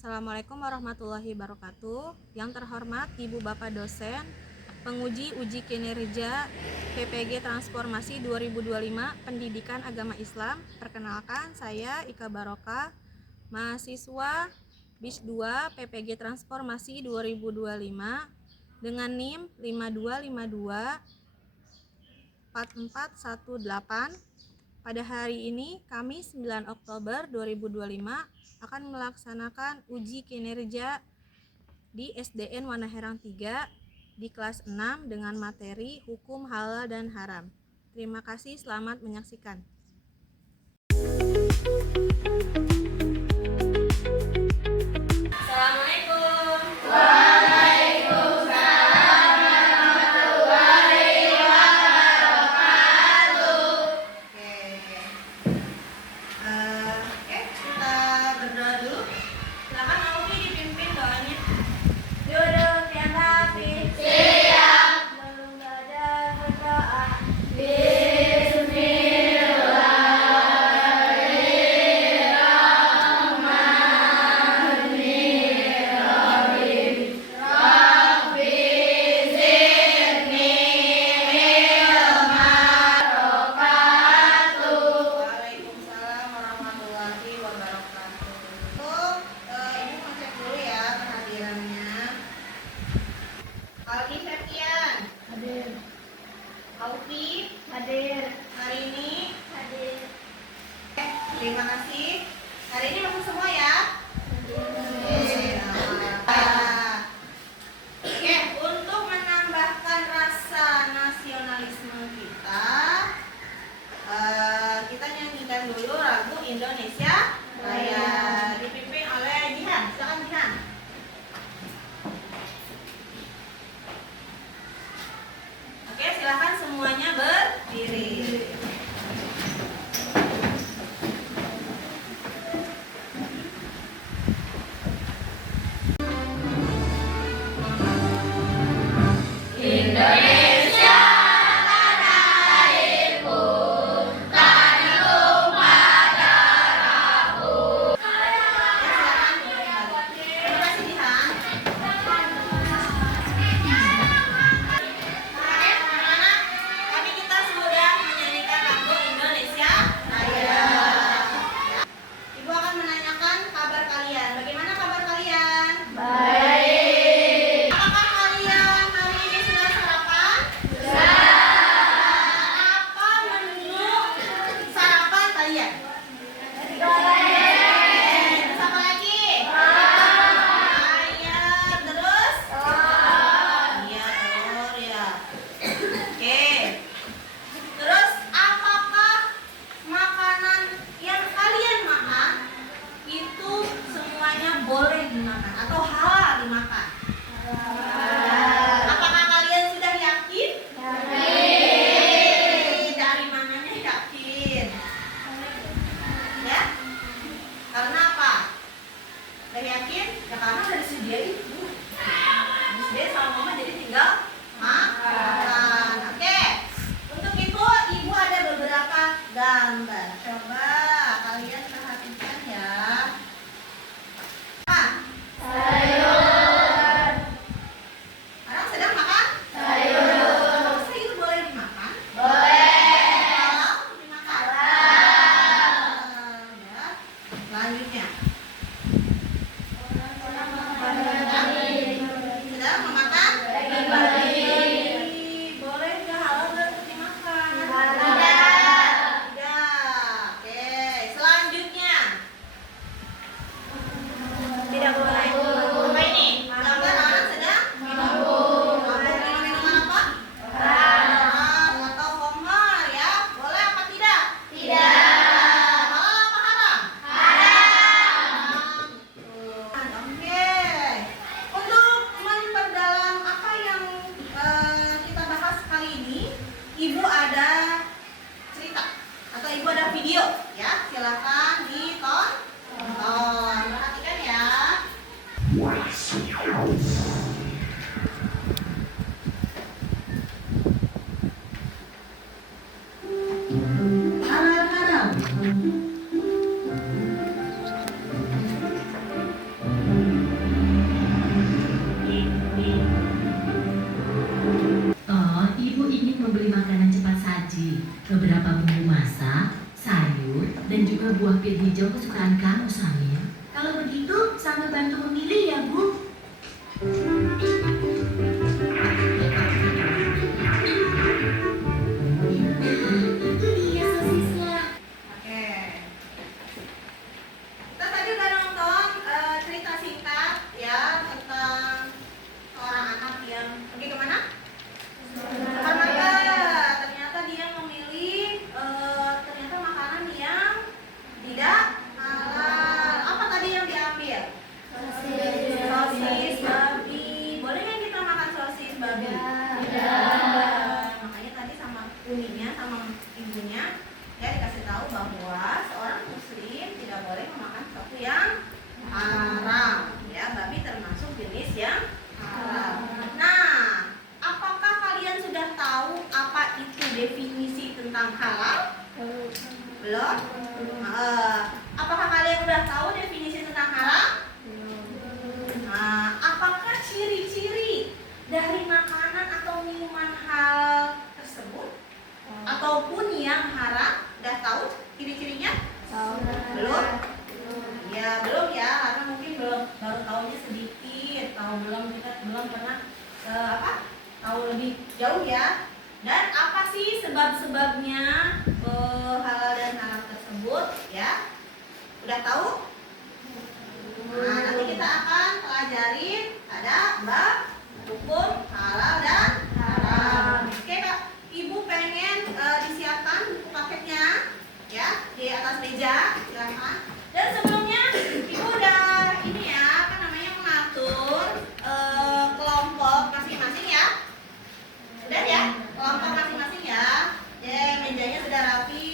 Assalamualaikum warahmatullahi wabarakatuh. Yang terhormat Ibu Bapak dosen, penguji uji kinerja PPG Transformasi 2025 Pendidikan Agama Islam. Perkenalkan, saya Ika Barokah, mahasiswa BIS 2 PPG Transformasi 2025 dengan NIM 52524418. Pada hari ini, Kamis 9 Oktober 2025, akan melaksanakan uji kinerja di SDN Wanaherang 3 di kelas 6 dengan materi hukum halal dan haram. Terima kasih, selamat menyaksikan. Assalamualaikum. Aufi hadir. Hari ini Hadir. terima kasih. Hari ini masuk semua ya. Oke, untuk menambahkan rasa nasionalisme kita, kita nyanyikan dulu lagu Indonesia Raya dipimpin oleh Jihan. Silakan Jihan. Oke, silakan semuanya berdiri. Tadi kita sudah menyanyikan lagu Indonesia Raya. Ibu akan menanyakan kabar kalian. Bagaimana kabar kalian? Baik. Apakah kalian hari ini sudah sarapan? Apa menu sarapan kalian? Terus apa lagi? Ayam. Terus? Iya, telur ya. Oke. Terus apakah makanan yang kalian makan itu semuanya boleh dimakan atau halal dimakan? Apakah kalian sudah yakin? Dari mananya yakin? Ya? Karena apa? Udah yakin? Ya karena udah disediain. Disediain sama mama, jadi tinggal makan. Oke. Untuk itu, ibu ada beberapa gambar. Coba kalian perhatikan ya. Apa? Sayur. Orang sedang makan? Sayur. Sayur boleh dimakan? Boleh. Halal dimakan? Ya. Selanjutnya. Sedang memakan? Daging babi. Boleh nggak halal nggak dimakan? Tidak. Tidak. Oke. Selanjutnya. Tidak boleh. Apa ini? Gambar anak sedang minum. Minum minuman apa? Atau homer ya? Boleh apa tidak? Halal apa haram? Oke. Untuk memperdalam apa yang kita bahas kali ini, ibu ada cerita atau ibu ada video ya. Silakan ditonton. Perhatikan ya. Halal haram. Bu, sambil bantu memilih ya, Bu. Itu dia sosisnya. Oke. Kita tadi udah nonton cerita singkat ya tentang seorang anak yang pergi kemana? Supermarket. Ternyata dia memilih ternyata makanan yang tidak halal. Apa tadi yang diambil? Sosis babi. Boleh nggak kita makan sosis babi? Makanya tadi sama uminya sama ibunya ya dikasih tahu bahwa seorang muslim tidak boleh memakan sesuatu yang haram. Ya, babi termasuk jenis yang haram. Nah, apakah kalian sudah tahu apa itu definisi tentang halal? Belum? Apakah kalian sudah tahu definisi tentang halal? Nah, apakah ciri-ciri dari makanan atau minuman halal tersebut ataupun yang haram? Udah tahu ciri-cirinya? Belum? Ya belum ya, karena mungkin baru tahunya sedikit, kita belum pernah tahu lebih jauh ya. Dan apa sih sebab-sebabnya halal dan haram tersebut ya? Udah tahu? Nah, nanti kita akan pelajarin ada bab hukum halal dan haram. Oke Kak, Ibu pengen disiapkan buku paketnya ya di atas meja, silakan. Dan sebelumnya Ibu udah ini ya, mengatur kelompok masing-masing ya. Udah ya, kelompok masing-masing ya. Mejanya sudah rapi,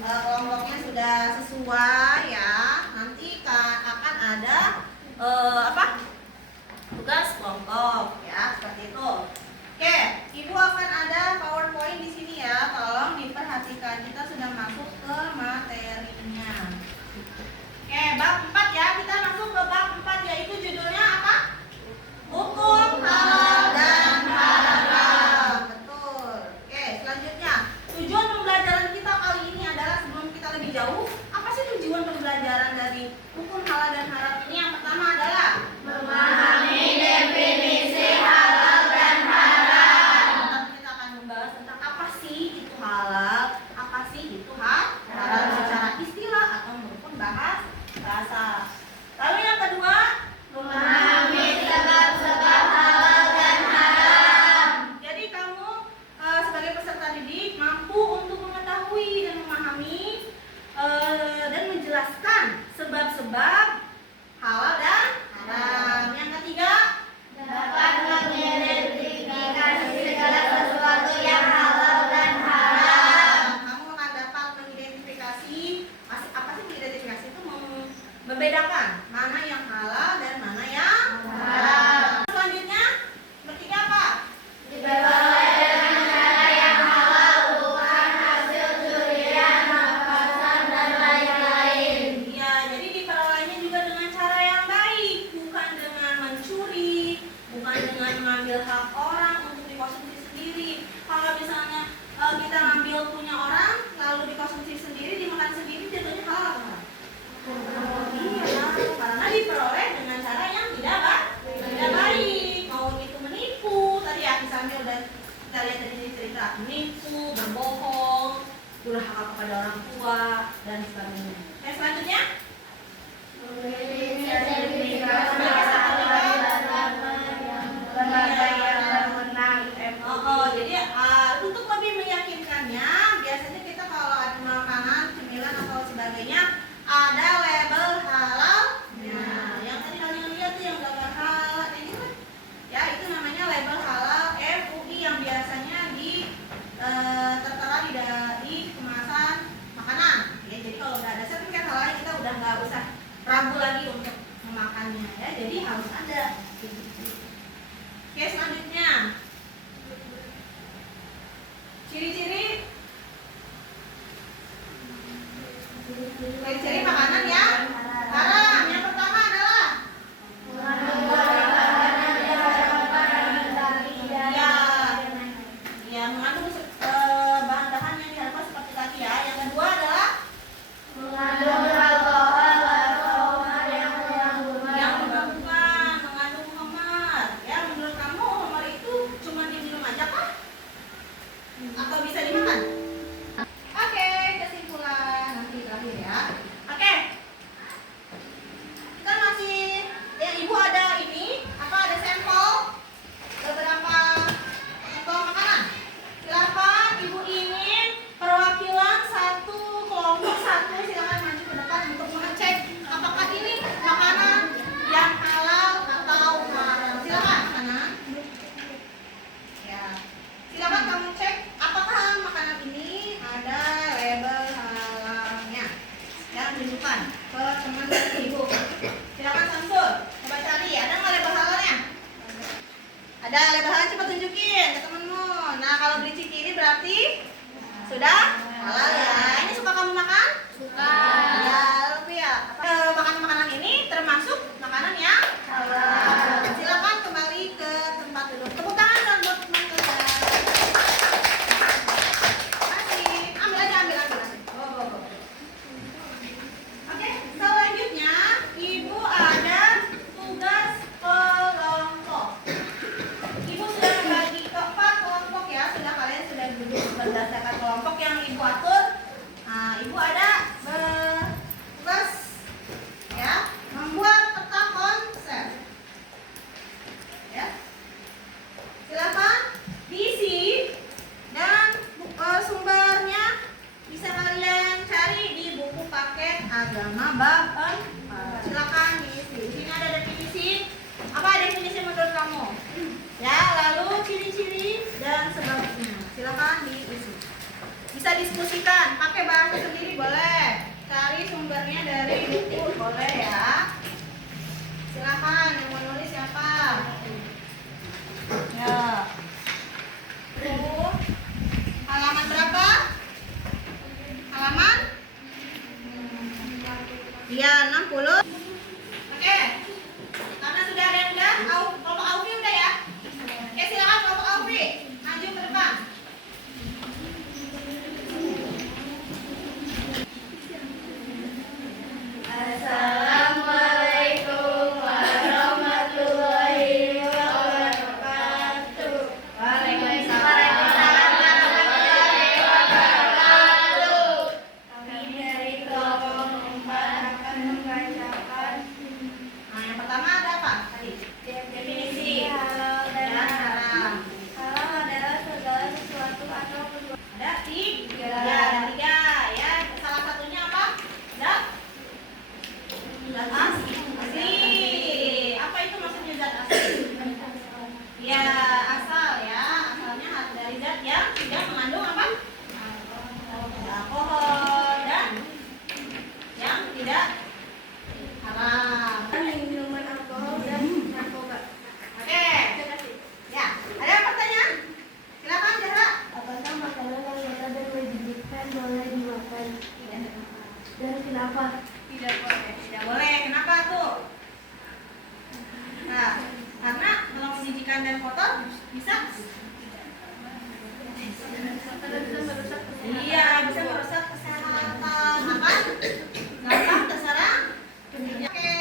kelompoknya sudah sesuai ya. Nanti akan ada tugas kelompok ya, seperti itu. Oke, Ibu akan ada PowerPoint di sini ya. Tolong diperhatikan, kita sudah masuk ke materinya. Oke, bab 4 ya. Kita masuk ke bab 4 yaitu judulnya apa? Hukum halal dan haram. Betul. Oke, selanjutnya tujuan pembelajaran kita kali ini adalah, sebelum kita lebih jauh, apa sih tujuan pembelajaran dari hukum halal dan haram ini? Yang pertama adalah Memahami definisi halal dan haram. Nanti kita akan membahas tentang apa sih itu halal, apa sih itu haram secara istilah atau maupun bahasa. Lalu yang kedua, Memahami sebab-sebab halal dan haram. jadi kamu sebagai peserta didik mampu untuk mengetahui dan memahami dan menjelaskan sebab-sebab halal dan haram. Yang ketiga, Dapat mengidentifikasi segala sesuatu yang halal dan haram. kamu akan dapat mengidentifikasi apa sih mengidentifikasi itu membedakan mana yang halal dan mana yang haram. Selanjutnya, bertiga apa? Diperoleh dengan cara yang halal, bukan hasil curian, rampasan, dan lain-lain. Ya, jadi diperolehnya juga dengan cara yang baik, bukan dengan mencuri, bukan dengan mengambil hak orang untuk dikonsumsi sendiri. Kalau misalnya kita ngambil punya orang, lalu dikonsumsi sendiri, dimakan sendiri, jatuhnya halal atau haram? Iya, karena diperoleh dengan cara yang tidak baik. Mau itu menipu, tadi ya misalnya udah kita lihat dari cerita, menipu, berbohong, durhaka kepada orang tua dan sebagainya. Oke, selanjutnya. Memiliki sertifikat Sebagai sertifikat lembaga yang berwenang jadi untuk lebih meyakinkannya, biasanya kita kalau ada makanan, cemilan atau sebagainya ada label halal. Nah, yang tadi kalian lihat tuh yang gambar halal ini kan, ya itu namanya label halal FUI yang biasanya tertera di kemasan makanan. Ya, jadi kalau udah ada sertifikat halal kita udah nggak usah ragu lagi untuk memakannya ya. Jadi harus ada. Oke, selanjutnya. Ciri-ciri makanan yang haram. Yang pertama adalah ya mengandung bahan-bahan yang diharamkan seperti tadi ya. Yang kedua adalah mengandung alkohol atau yang mengandung diskusikan, pakai bahasa sendiri boleh, cari sumbernya dari buku boleh ya. Silakan yang mau nulis siapa? Ya. Tuh. Halaman berapa? Halaman? Iya, 60. Oke. Karena sudah ada yang udah, kelompok Aufi udah ya? Oke, silakan kelompok Aufi. Maju ke depan. Assalamualaikum warahmatullahi wabarakatuh. Waalaikumsalam warahmatullahi wabarakatuh. Kami dari kelompok 4 akan membacakan. Nah, yang pertama ada apa tadi? Definisi. Halal dan haram. Halal adalah segala sesuatu atau perbuatan. Ada tiga. Ada tiga ya. Salah satunya apa? Zat asli. Apa itu maksudnya zat asli? Ya, asal ya. Asalnya dari zat yang tidak mengandung apa? Alkohol dan yang tidak haram. Minuman alkohol dan narkoba. Oke. Ya, ada pertanyaan? Silakan Zahra. Apakah makanan yang kotor dan menjijikkan boleh dimakan? Dan kenapa? Tidak boleh. Tidak boleh. Kenapa tuh? Nah, karena kalau menjijikan dan kotor bisa. Iya, bisa merusak kesehatan. Apa? Gampang terserah. Oke.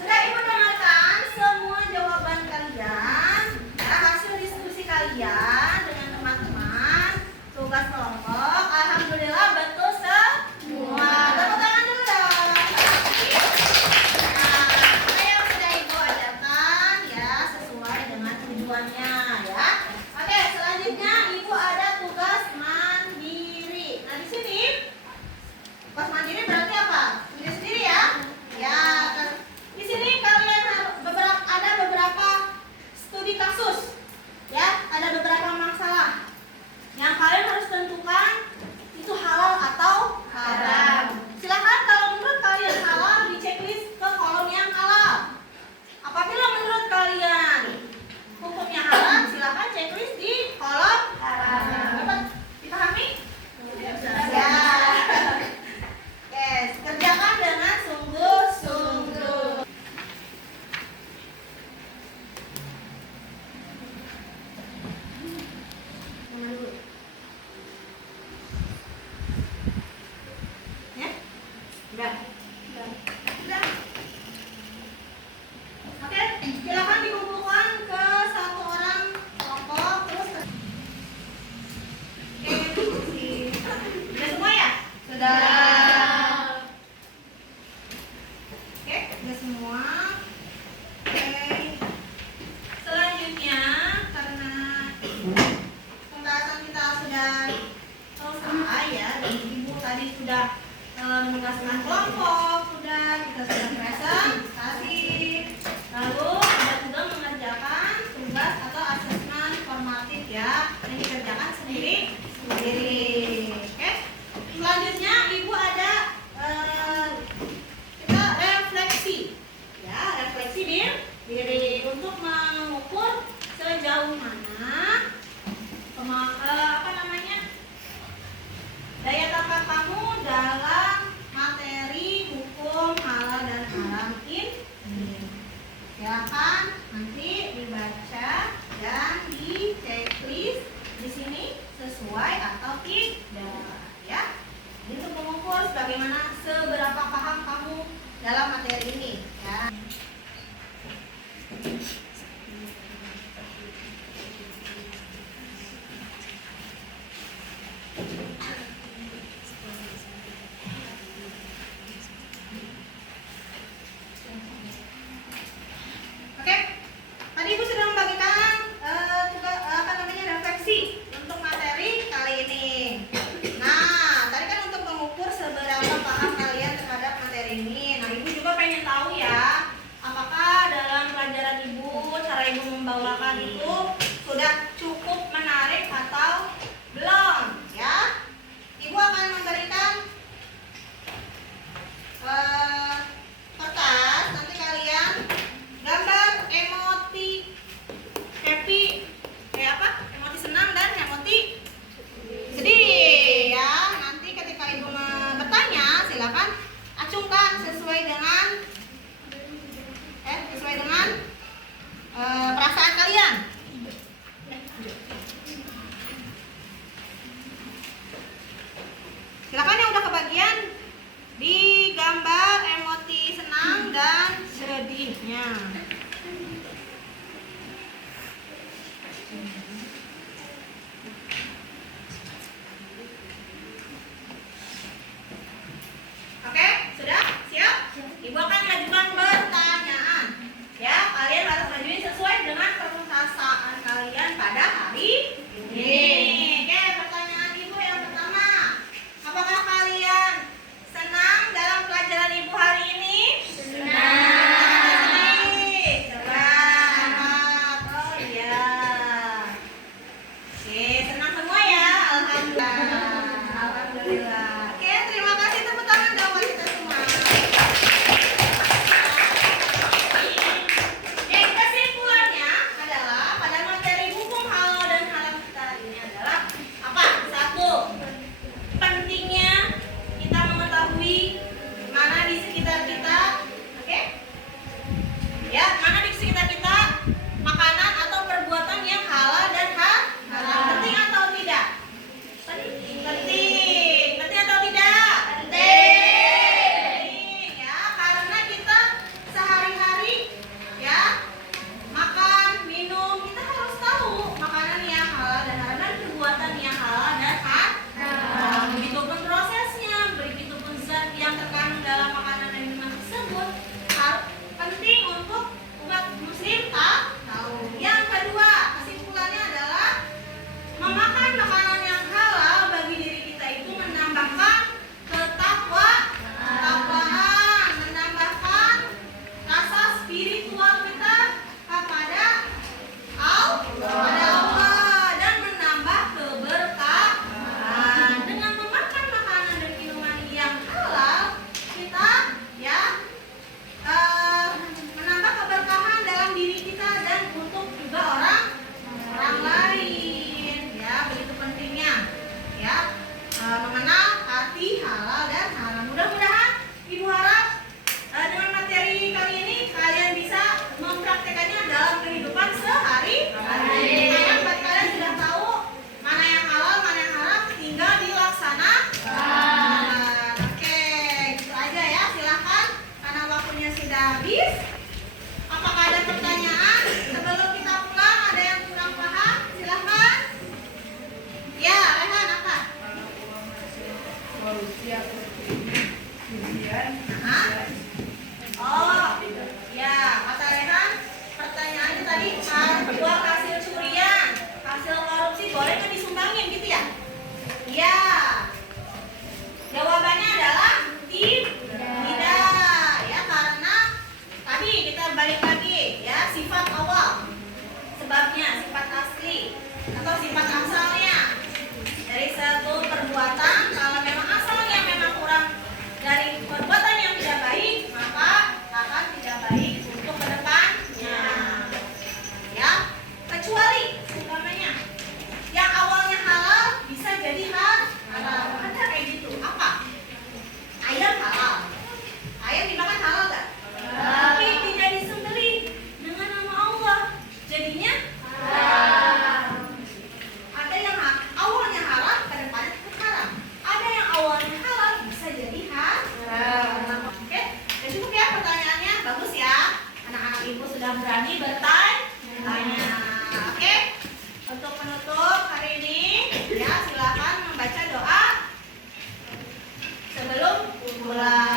Sudah Ibu dengarkan semua jawaban kalian, ya, hasil diskusi kalian dengan teman-teman, tugas kelompok. Alhamdulillah betul semua. Tepuk tangan dulu dong. Nah, apa yang sudah Ibu ajarkan ya sesuai dengan tujuannya ya. Oke, selanjutnya Ibu ada tugas mandiri. semuanya. Oke, sudah? Siap? Ibu akan mengajukan pertanyaan. Ya, kalian harus majuin sesuai dengan permasalahan kalian pada hari ini. Oke, pertanyaan Ibu yang pertama. Apakah kalian senang dalam pelajaran Ibu hari ini? Senang. Selamat. Oh iya. Oke, senang semua ya. Alhamdulillah. Alhamdulillah. Oke, terima kasih, tepuk tangan dong buat kita semua. Kesimpulannya adalah pada materi hukum halal dan haram kita ini adalah apa? Satu, pentingnya kita mengetahui mana di sekitar kita, oke? Ya, mana di sekitar kita makanan atau perbuatan yang halal dan haram. Penting atau tidak? Penting. Penting atau tidak? Penting. Ya, karena kita sehari-hari ya makan, minum, kita harus tahu makanan yang halal dan haram dan perbuatan yang halal dan haram. Begitupun prosesnya, begitupun zat yang terkandung dalam makanan dan minuman tersebut penting untuk umat muslim tahu. Yang kedua, kesimpulannya adalah memakan makanan yang halal bagi diri kita itu menambahkan ketakwaan, menambahkan rasa spiritual kita kepada Allah dan menambah keberkahan. Dengan memakan makanan dan minuman yang halal, kita ya menambah keberkahan dalam diri kita dan untuk juga orang lain. Ya, begitu pentingnya ya mengenal arti halal dan haram. Mudah-mudahan Ibu harap dengan materi kali ini kalian bisa mempraktekannya dalam kehidupan sehari-hari. Karena buat kalian sudah tahu mana yang halal, mana yang haram, tinggal dilaksanakan. Oke, gitu aja ya. Silahkan karena waktunya sudah habis. Apakah ada pertanyaan sebelum kita pulang? Ada yang kurang paham? Silahkan. Ya, Rehan apa? Oh, ya, kata Rehan, pertanyaannya tadi buat hasil curian, hasil korupsi boleh nggak disumbangin gitu ya? Iya. Jawabannya adalah tidak, ya karena tadi kita balik lagi ya sifat awal, sebabnya sifat asli atau sifat asalnya dari satu perbuatan. Kalau memang asalnya memang kurang dari perbuatan yang tidak baik, maka akan tidak baik untuk kedepannya. Ya, kecuali umpamanya yang awalnya halal bisa jadi haram. Ada kayak gitu. Apa? Ayam halal. Ayam dimakan halal gak? Tapi tidak disembelih dengan nama Allah, jadinya haram. Ada yang awalnya halal, kedepannya tetap haram. Ada yang awalnya halal bisa jadi haram. Oke, udah cukup ya pertanyaannya, bagus ya. Anak-anak ibu sudah berani bertanya. Oke, untuk penutup hari ini ya silakan membaca doa sebelum pulang.